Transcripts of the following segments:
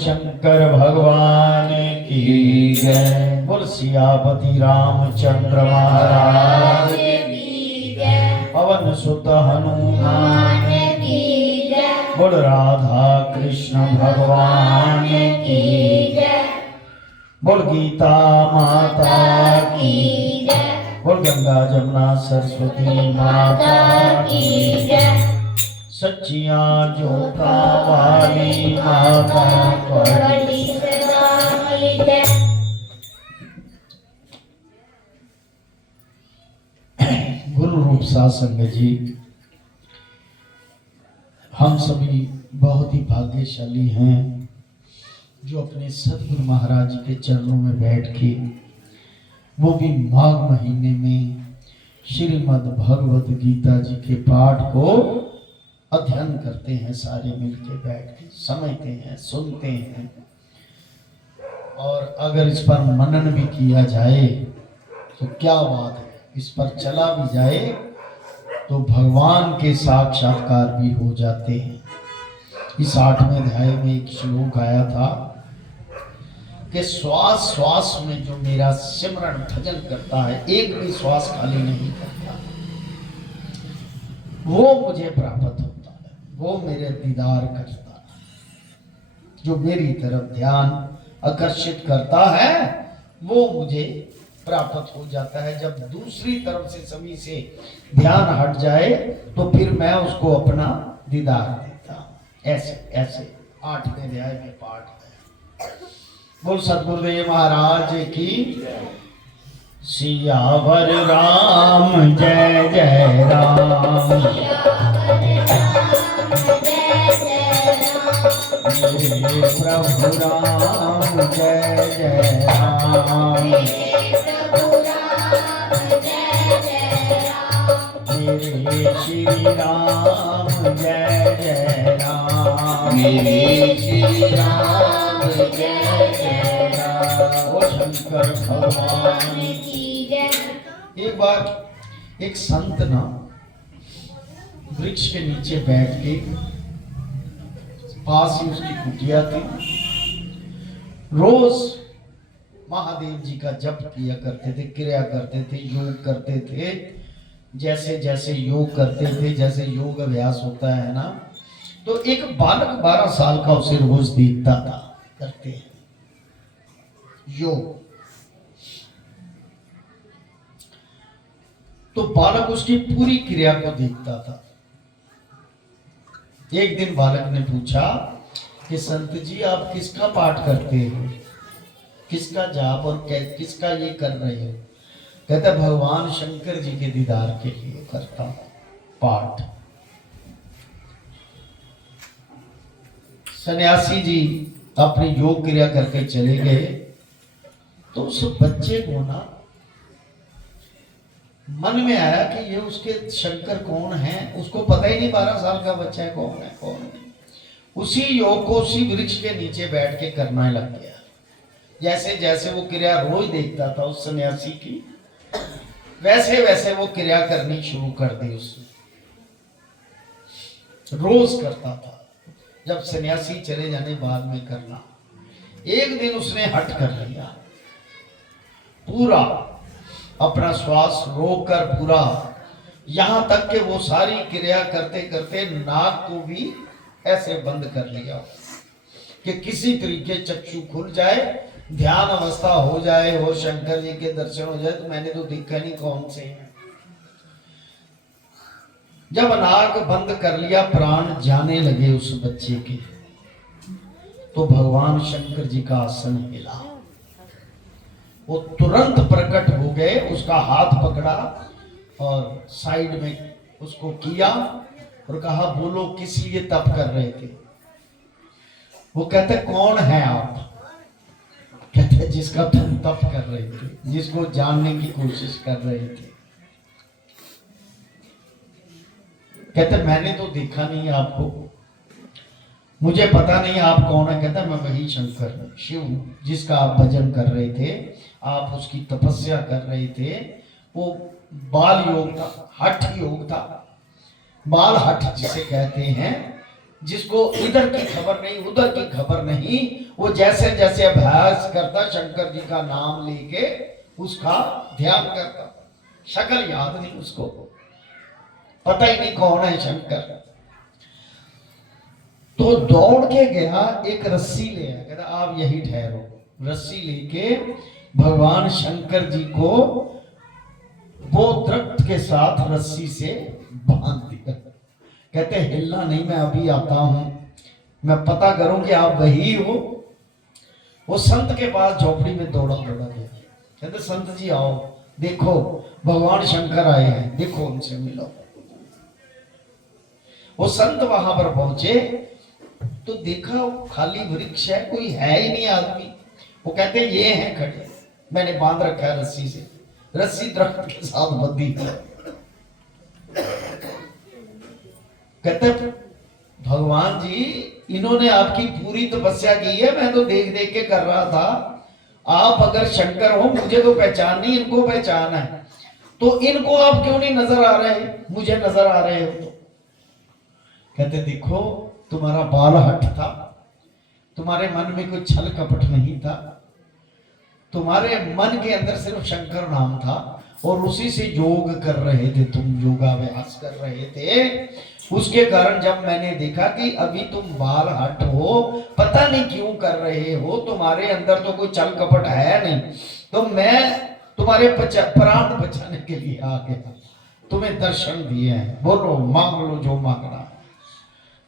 शंकर भगवान की जय। बोल सियापति रामचंद्र महाराज की जय। पवन सुत हनुमान की जय। बोल राधा कृष्ण भगवान की जय। बोल गीता माता की जय। बोल गंगा जमुना सरस्वती माता की जय। सच्चिया जोता वाली माता की जय। गुरु रूप सासंग जी, हम सभी बहुत ही भाग्यशाली हैं जो अपने सतगुरु महाराज के चरणों में बैठ के, वो भी माघ महीने में श्रीमद् भगवत गीता जी के पाठ को अध्ययन करते हैं। सारे मिलके बैठ के समझते हैं, सुनते हैं, और अगर इस पर मनन भी किया जाए तो क्या बात है, इस पर चला भी जाए तो भगवान के साक्षात्कार भी हो जाते हैं। इस 8वें अध्याय में एक श्लोक आया था कि श्वास श्वास में जो मेरा सिमरन भजन करता है, एक भी श्वास खाली नहीं करता, वो मुझे प्राप्त होता है, वो मेरे दीदार करता है। जो मेरी तरफ ध्यान आकर्षित करता है वो मुझे प्राप्त हो जाता है। जब दूसरी तरफ से सभी से ध्यान हट जाए तो फिर मैं उसको अपना दीदार देता हूं। ऐसे ऐसे 8वें अध्याय में पाठ है। बोल सतगुरुदेव महाराज की। सियावर राम जय जय राम, मेरे प्रभु राम जय जय राम, मेरे श्री राम जय जय राम, मेरे श्री राम जय जय राम। ओ शंकर भगवान की जय। एक बार एक संत ना वृक्ष के नीचे बैठ के, पास ही उसकी कुटिया थी, रोज महादेव जी का जप किया करते थे, क्रिया करते थे, योग करते थे। जैसे जैसे योग करते थे, जैसे योग अभ्यास होता है ना, तो एक बालक 12 साल का उसे रोज देखता था करते हैं योग। तो बालक उसकी पूरी क्रिया को देखता था। एक दिन बालक ने पूछा कि संत जी आप किसका पाठ करते हो, किसका जाप और किसका ये कर रहे हो? कहता भगवान शंकर जी के दीदार के लिए करता हूं पाठ। सन्यासी जी अपनी योग क्रिया करके चले गए, तो उस बच्चे को ना मन में आया कि ये उसके शंकर कौन है, उसको पता ही नहीं 12 साल का बच्चा है कौन है कौन नहीं। उसी योग को उसी वृक्ष के नीचे बैठ के करने लग गया। जैसे जैसे वो क्रिया रोज देखता था उस सन्यासी की, वैसे वैसे वो क्रिया करनी शुरू कर दी उसने, रोज करता था। जब सन्यासी चले जाने बाद में करना, एक दिन उसने हट कर लिया, पूरा अपना श्वास रोककर, पूरा यहां तक कि वो सारी क्रिया करते करते नाक को भी ऐसे बंद कर लिया कि किसी तरीके चक्षु खुल जाए, ध्यान अवस्था हो जाए, हो शंकर जी के दर्शन हो जाए। तो मैंने तो देखा नहीं कौन से हैं। जब नाक बंद कर लिया, प्राण जाने लगे उस बच्चे के, तो भगवान शंकर जी का आसन हिला, वो तुरंत प्रकट हो गए। उसका हाथ पकड़ा और साइड में उसको किया और कहा बोलो किस लिए तप कर रहे थे? वो कहते कौन है आप? कहते जिसका तुम तप कर रहे थे, जिसको जानने की कोशिश कर रहे थे। कहते मैंने तो देखा नहीं आपको, मुझे पता नहीं आप कौन है। कहता मैं वही शंकर शिव जिसका आप भजन कर रहे थे, आप उसकी तपस्या कर रहे थे। वो बाल योग था, हठ योग था, बाल हठ जिसे कहते हैं, जिसको इधर की खबर नहीं उधर की खबर नहीं। वो जैसे जैसे अभ्यास करता, शंकर जी का नाम लेके उसका ध्यान करता, शक्ल याद नहीं उसको, पता ही नहीं कौन है शंकर। तो दौड़ के गया, एक रस्सी ले आया, कहता आप यही ठहरो। रस्सी लेके भगवान शंकर जी को वो दरख्त के साथ रस्सी से बांध दिया। कहते हिलना नहीं, मैं अभी आता हूं, मैं पता करूं कि आप वही हो। वो संत के पास झोपड़ी में दौड़ा दौड़ा गया। कहते संत जी आओ, देखो भगवान शंकर आए हैं, देखो उनसे मिलो। वो संत वहां पर पहुंचे तो देखा खाली वृक्ष है, कोई है ही नहीं आदमी। वो कहते ये हैं खड़े, मैंने बांध रखा है रस्सी से, रस्सी दरख्त के साथ बंधी है। कहते भगवान जी इन्होंने आपकी पूरी तपस्या की है, मैं तो देख देख के कर रहा था। आप अगर शंकर हो, मुझे तो पहचान नहीं, इनको पहचान है, तो इनको आप क्यों नहीं नजर आ रहे, मुझे नजर आ रहे हो? तो कहते देखो तुम्हारा बाल हट था, तुम्हारे मन में कोई छल कपट नहीं था, तुम्हारे मन के अंदर सिर्फ शंकर नाम था और उसी से योग कर रहे थे, तुम योगाभ्यास कर रहे थे। उसके कारण जब मैंने देखा कि अभी तुम बाल हट हो, पता नहीं क्यों कर रहे हो, तुम्हारे अंदर तो कोई छल कपट है नहीं, तो मैं तुम्हारे प्राण बचाने के लिए आ गया, तुम्हें दर्शन दिए हैं, बोलो मांग लो जो मांगना।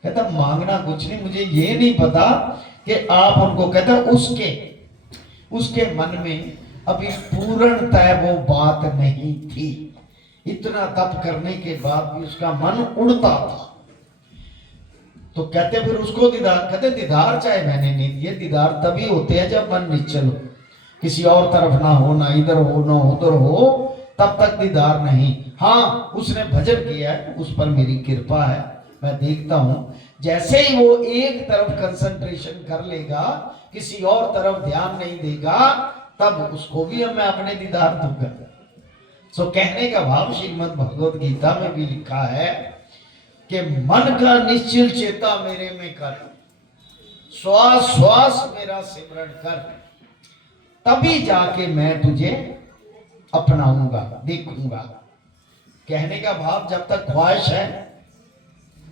कहता मांगना कुछ नहीं, मुझे ये नहीं पता कि आप उनको, कहता उसके मन में अभी पूर्णतः वो बात नहीं थी। इतना तप करने के बाद भी उसका मन उड़ता था। तो कहते फिर उसको दीदार, कहते दीदार चाहे मैंने नहीं दिए, दीदार तभी होते हैं जब मन निश्चल हो, किसी और तरफ ना हो, ना इधर हो ना उधर हो, तब तक दीदार नहीं। हाँ उसने भजन किया है, उस पर मेरी कृपा है, मैं देखता हूं जैसे ही वो एक तरफ कंसंट्रेशन कर लेगा, किसी और तरफ ध्यान नहीं देगा, तब उसको भी मैं अपने दीदार दूंगा। सो कहने का भाव श्रीमद् भगवद गीता में भी लिखा है कि मन का निश्चल चेता मेरे में कर, श्वास श्वास मेरा सिमरण कर, तभी जाके मैं तुझे अपनाऊंगा, देखूंगा। कहने का भाव, जब तक ख्वाहिश है,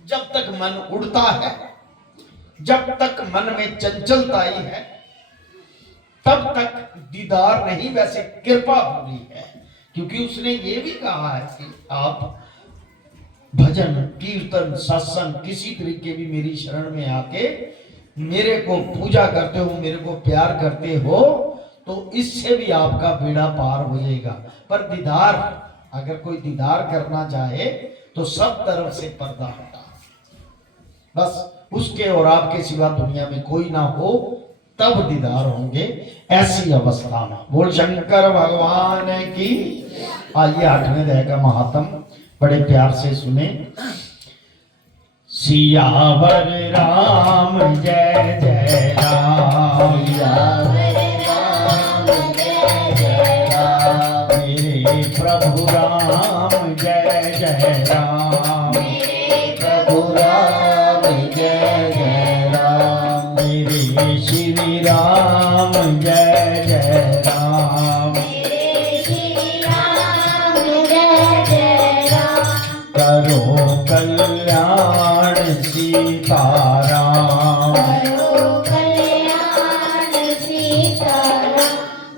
जब तक मन उड़ता है, जब तक मन में चंचलता ही है, तब तक दीदार नहीं, वैसे कृपा पूरी है। क्योंकि उसने ये भी कहा है कि आप भजन कीर्तन सत्संग किसी तरीके भी मेरी शरण में आके मेरे को पूजा करते हो, मेरे को प्यार करते हो, तो इससे भी आपका बेड़ा पार हो जाएगा। पर दीदार, अगर कोई दीदार करना चाहे तो सब तरफ से पर्दा हटा, बस उसके और आपके सिवा दुनिया में कोई ना हो, तब दीदार होंगे। ऐसी अवस्था में बोल शंकर भगवान की। आइए 8वें अध्याय का महात्म बड़े प्यार से सुने। सियावर राम जय जय राम, सियावर राम जय जय राम, मेरे प्रभु राम जय जय राम, मेरे प्रभु राम जय जय राम, मेरे श्री राम जय जय राम, मेरे श्री राम जय जय राम, करो कल्याण सीताराम, करो कल्याण सीताराम।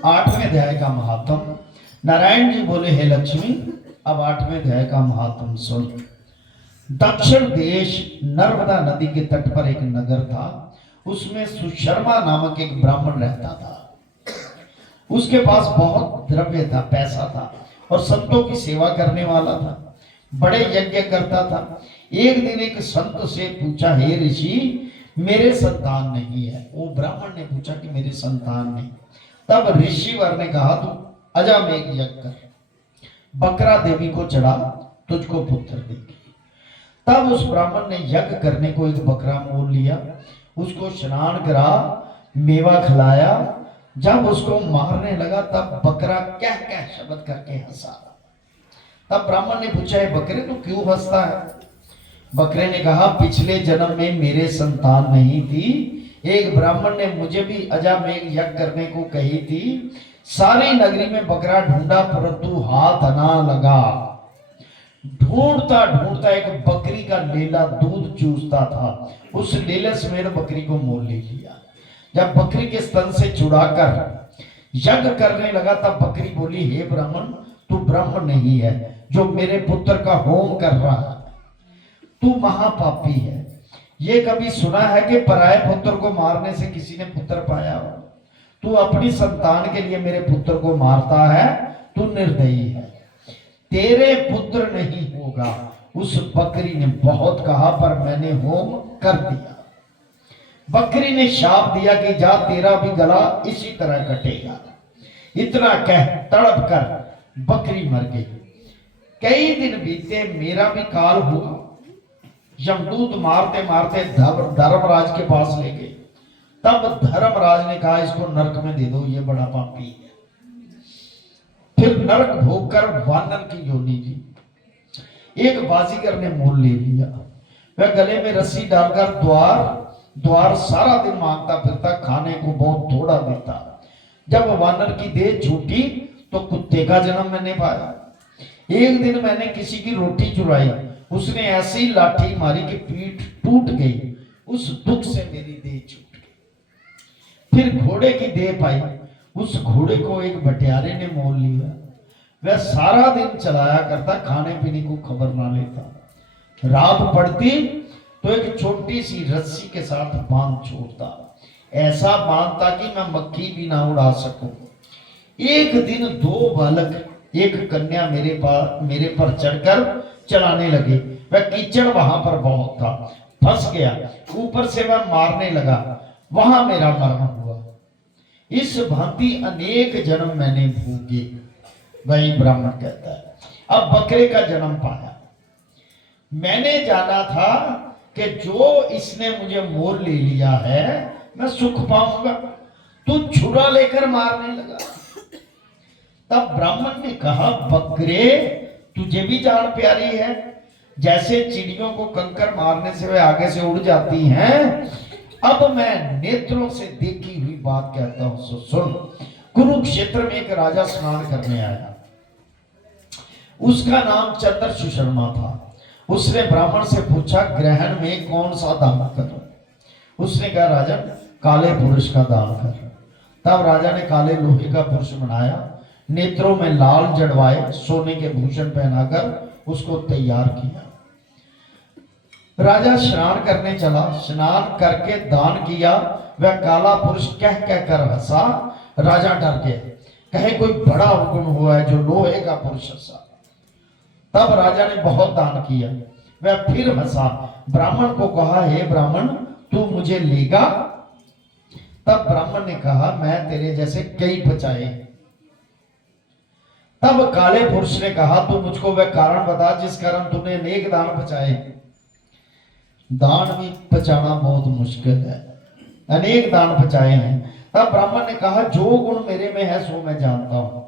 8वें अध्याय का महात्म। नारायण जी बोले, हे लक्ष्मी, अब 8वें अध्याय का महात्म सुन। दक्षिण देश नर्मदा नदी के तट पर एक नगर था। उसमें सुशर्मा नामक एक ब्राह्मण रहता था। उसके पास बहुत द्रव्य था, पैसा था, और संतों की सेवा करने वाला था, बड़े यज्ञ करता था। एक दिन एक संत से पूछा, हे ऋषि, मेरे संतान नहीं है। वो ब्राह्मण ने पूछा कि मेरे संतान नहीं। तब ऋषिवर ने कहा, तू अजामेघ यज्ञ कर, बकरा देवी को चढ़ा, तुझको पुत्र देगी। तब उस ब्राह्मण ने यज्ञ करने को एक बकरा मोल लिया, उसको स्नान करा, मेवा खिलाया। जब उसको मारने लगा तब बकरा क्या क्या शब्द करके हंसा। तब ब्राह्मण ने पूछा, है बकरे तू क्यों हंसता है? बकरे ने कहा, पिछले जन्म में मेरे संतान नहीं थी। एक ब्राह्मण ने मुझे भी अजामेघ यज्ञ करने को कही थी। सारी नगरी में बकरा ढूंढा, परंतु हाथ ना लगा। ढूंढता ढूंढता एक बकरी का लेला दूध चूसता था, उस लेले समेत बकरी को मोल ले लिया। जब बकरी के स्तन से छुड़ाकर यज्ञ करने लगा, तब बकरी बोली, हे ब्राह्मण, तू ब्रह्म नहीं है जो मेरे पुत्र का होम कर रहा है, तू महापापी है। ये कभी सुना है कि पराये पुत्र को मारने से किसी ने पुत्र पाया हो? तू अपनी संतान के लिए मेरे पुत्र को मारता है, तू निर्दयी है, तेरे पुत्र नहीं होगा। उस बकरी ने बहुत कहा, पर मैंने होम कर दिया। बकरी ने शाप दिया कि जा, तेरा भी गला इसी तरह कटेगा। इतना कह तड़प कर बकरी मर गई। कई दिन बीते, मेरा भी काल हुआ। यमदूत मारते मारते धर्मराज के पास ले गए। तब धर्मराज ने कहा, इसको नरक में दे दो, ये बड़ा पापी है। फिर नरक भोग कर वानर की योनि ली। एक बाजीगर ने मोल ले लिया। वह गले में रस्सी डालकर द्वार सारा दिन मांगता फिरता, खाने को बहुत थोड़ा देता। जब वानर की देह छूटी तो कुत्ते का जन्म मैंने पाया। एक दिन मैंने किसी की रोटी चुराई, उसने ऐसी लाठी मारी कि पीठ टूट गई। उस दुख से मेरी देह छूट गई। फिर घोड़े की देह पाई, उस घोड़े को एक भटियारे ने मोल लिया। वह सारा दिन चलाया करता, खाने पीने को खबर ना लेता। रात पड़ती तो एक छोटी सी रस्सी के साथ बांध छोड़ता, ऐसा बांधता कि मैं मक्खी भी ना उड़ा सकूं। एक दिन दो बालक एक कन्या मेरे पर चढ़कर चलाने लगे। वह कीचड़ वहां पर बहुत था, फंस गया। ऊपर से वह मारने लगा, वहां मेरा मरण हुआ। इस भांति अनेक जन्म मैंने भोगे। वही ब्राह्मण कहता है, अब बकरे का जन्म पाया। मैंने जाना था कि जो इसने मुझे मोल ले लिया है मैं सुख पाऊंगा, तू छुरा लेकर मारने लगा। तब ब्राह्मण ने कहा, बकरे तुझे भी जान प्यारी है, जैसे चिड़ियों को कंकर मारने से वे आगे से उड़ जाती हैं, अब मैं नेत्रों से देखी हुई बात कहता हूं, सो सुन। कुरुक्षेत्र में एक राजा स्नान करने आया, उसका नाम चंद्र सुशर्मा था। उसने ब्राह्मण से पूछा, ग्रहण में कौन सा दान करूं? उसने कहा, राजन काले पुरुष का दान कर। तब राजा ने काले लोहे का पुरुष बनाया, नेत्रों में लाल जड़वाए, सोने के भूषण पहनाकर उसको तैयार किया। राजा स्नान करने चला, स्नान करके दान किया। वह काला पुरुष कह कह कर हंसा। राजा डर गया, कहे कोई बड़ा अवगुण हुआ है जो लोहे का पुरुष हंसा। तब राजा ने बहुत दान किया। वह फिर हंसा, ब्राह्मण को कहा, हे ब्राह्मण तू मुझे लेगा? तब ब्राह्मण ने कहा, मैं तेरे जैसे कई बचाए। तब काले पुरुष ने कहा, तू मुझको वह कारण बता जिस कारण तूने अनेक दान बचाए। दान भी बचाना बहुत मुश्किल है, अनेक दान बचाए हैं। तब ब्राह्मण ने कहा, जो गुण मेरे में है सो मैं जानता हूं।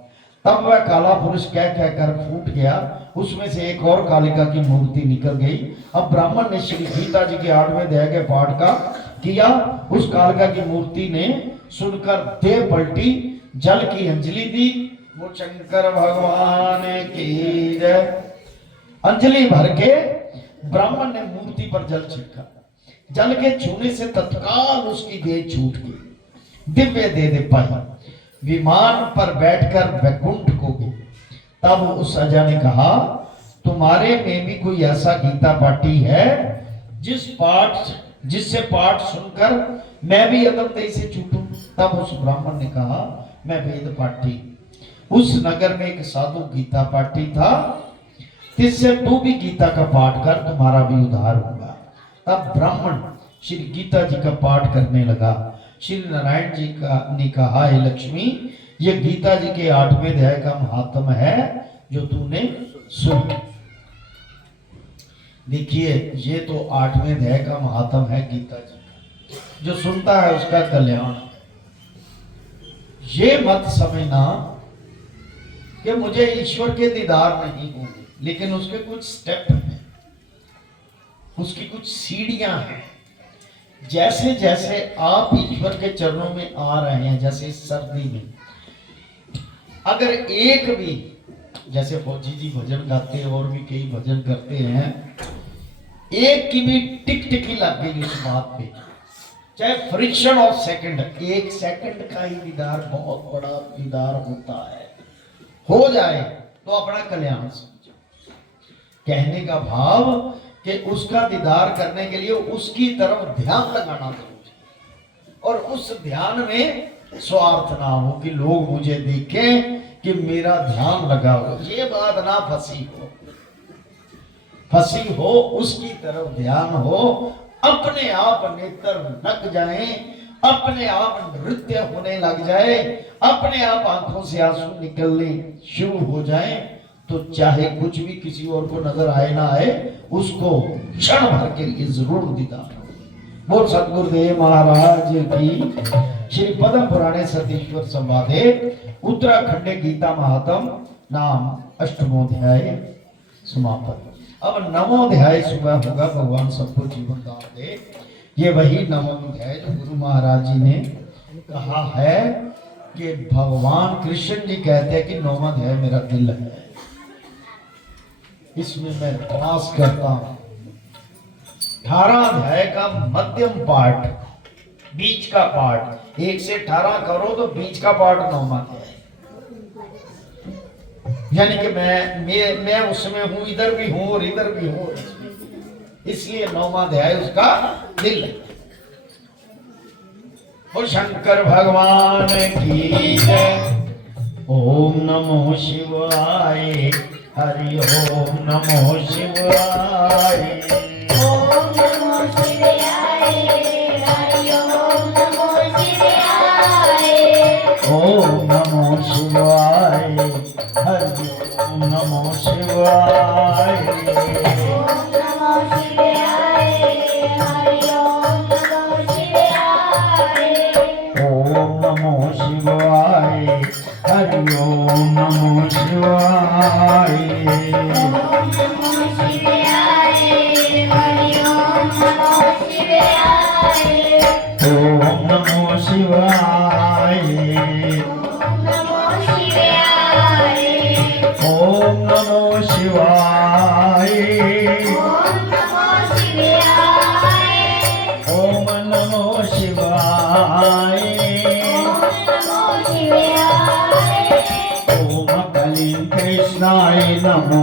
तब वह काला पुरुष कह कह कर फूट गया, उसमें से एक और कालिका की मूर्ति निकल गई। अब ब्राह्मण ने श्री गीता जी के 8वें अध्याय के पाठ का किया। उस कालिका की मूर्ति ने सुनकर देह पलटी, जल की अंजलि दी। वो शंकर भगवान की जय। अंजलि भर के ब्राह्मण ने मूर्ति पर जल छिड़का। जल के छूने से तत्काल उसकी देह छूट गई, दिव्य देह पाई, विमान पर बैठकर वैकुंठ को गई। तब उस अजा ने कहा, तुम्हारे में भी कोई ऐसा गीता पाठी है जिससे पाठ सुनकर मैं भी अदमतेई से छूटूं? तब उस ब्राह्मण ने कहा, मैं वेद पाठी। उस नगर में एक साधु गीता पाठी था, जिससे तू भी गीता का पाठ कर, तुम्हारा भी उद्धार होगा। तब ब्राह्मण श्री गीता जी का पाठ करने लगा। श्री नारायण जी ने कहा, हे लक्ष्मी, ये गीता जी के 8वें अध्याय का महात्म है जो तूने सुन। देखिए, ये तो 8वें अध्याय का महात्म है गीता जी का, जो सुनता है उसका कल्याण। ये मत समझना कि मुझे ईश्वर के दीदार नहीं होंगे, लेकिन उसके कुछ स्टेप हैं, उसकी कुछ सीढ़ियां हैं। जैसे जैसे आप ईश्वर के चरणों में आ रहे हैं, जैसे सर्दी में अगर एक भी, जैसे फौजी जी भजन गाते हैं और भी कई भजन करते हैं, एक की भी टिक टिकी लग गई उस बात पे, चाहे फ्रिक्शन ऑफ सेकंड, 1 सेकंड का ही दीदार बहुत बड़ा दीदार होता है, हो जाए तो अपना कल्याण समझो। कहने का भाव कि उसका दीदार करने के लिए उसकी तरफ ध्यान लगाना जरूरी, और उस ध्यान में स्वार्थ ना हो कि लोग मुझे देखें कि मेरा ध्यान लगा हो, ये बात ना फंसी हो, उसकी तरफ ध्यान हो, अपने आप नेत्र नक जाए, अपने आप नृत्य होने लग जाए, अपने आप आंखों से आंसू निकलने शुरू हो जाए, तो चाहे कुछ भी किसी और को नजर आए ना आए, उसको क्षण भर के लिए जरूर दीदार हो। बोल सतगुरुदेव महाराज की। श्री पद्म पुराणे सतीश्वर संवादे उत्तराखंड गीता महात्म नाम 8वां अध्याय समापन। अब 9वां अध्याय सुबह होगा, भगवान सबको जीवन दान दे। ये वही 9वां अध्याय जो गुरु महाराज जी ने कहा है कि भगवान कृष्ण जी कहते हैं कि 9वां अध्याय मेरा दिल है, इसमें मैं वास करता हूं। 18 अध्याय का मध्यम पाठ, बीच का पाठ, 1 से 18 करो तो बीच का पाठ 9वां अध्याय, यानी कि मैं उसमें हूं, इधर भी हूं और इधर भी हूं, इसलिए 9वां अध्याय उसका दिल है। और शंकर भगवान की जय। ओम नमो शिवाय, हरि ओम नमो शिवाय, ओम नमो शिवाय, हरि ओम नमो शिवाय, ओम नमो शिवाय, हरि ओम नमो शिवाय, ओम नमो शिवाय, हरि ओम नमो शिवाय, ओम नमो शिवाय, हरि ओम नमो शिवाय, ओम नमो शिवाय, ओम नमो शिवाय ओम कलिं कृष्णाय नमो